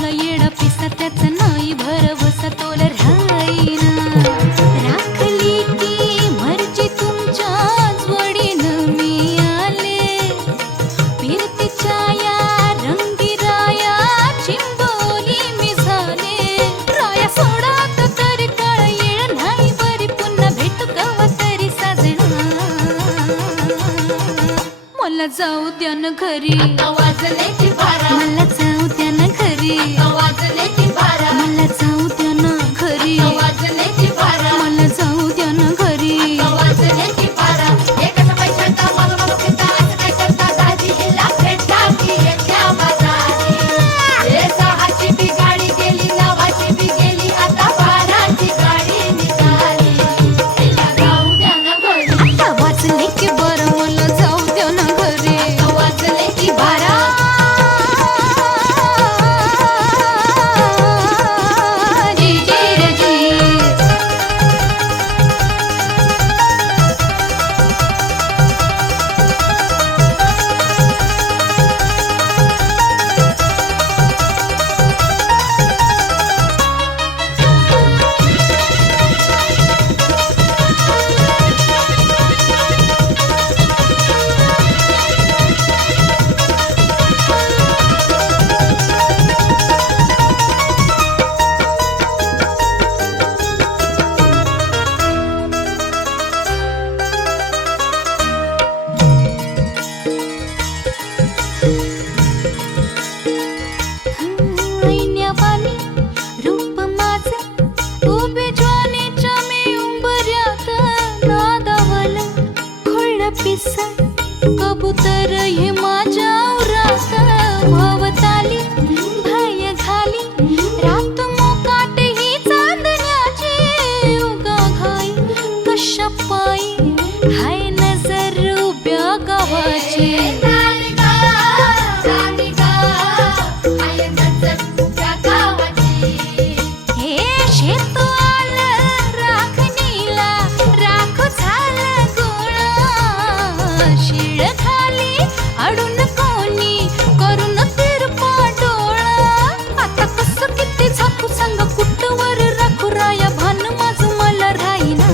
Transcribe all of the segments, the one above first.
तुला येडा पिसा त्याचा नाही भरवसा तोला राहीना राखली ती मर्जी तुमच्याच वडीनं मी आले फिरतीच्या या रंगी राया चिंबोली मी झाले राया सोडात तरी काळ येळ नाही बरी पुन्हा भेटू कवा तरी साजना मला जाऊ द्या न घरी वाजले की बारा मला जाऊ द्या न घरी वाजले की बारा मला जाऊ द्या न घरी वाजले की बारा मला जाऊ द्या न घरी वाजले की बारा एकाचा पैशाचा मला मला घेता असं काय करता दाजी हिला भेटा की एकट्या बाजारी हे सहाची बी गाडी गेली नवाची बी गेली आता बाराची गाडी निघाली हिला जाऊ द्या ना घरी आता वाजले की बरं मला जाऊ द्या न घरी वाजले की बारा जी जी रे जी ऐन्यावानी रूप माझं उभे ज्वानीच्या मी उंबऱ्यात नादावलं खुळं पिसा कबूतर हे माझ्या उरात भवताली भय घाली रात मोकाट ही चांदण्याची उगा घाई कशा पायी हाय नजर उभ्या गावाची हे शेत आलं राखणीला राख झालं गोळा शिळ खाली अडून कोणी करून तिरपा डोळा आता कसं किती झाकू सांग कुठवर राखू राया भान माझं मला राहीना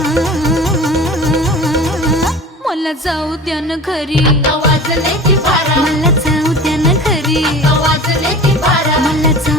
मला जाऊ द्या न घरी वाजले की बारा मला जाऊ द्या न घरी वाजले की बारा मला जाऊ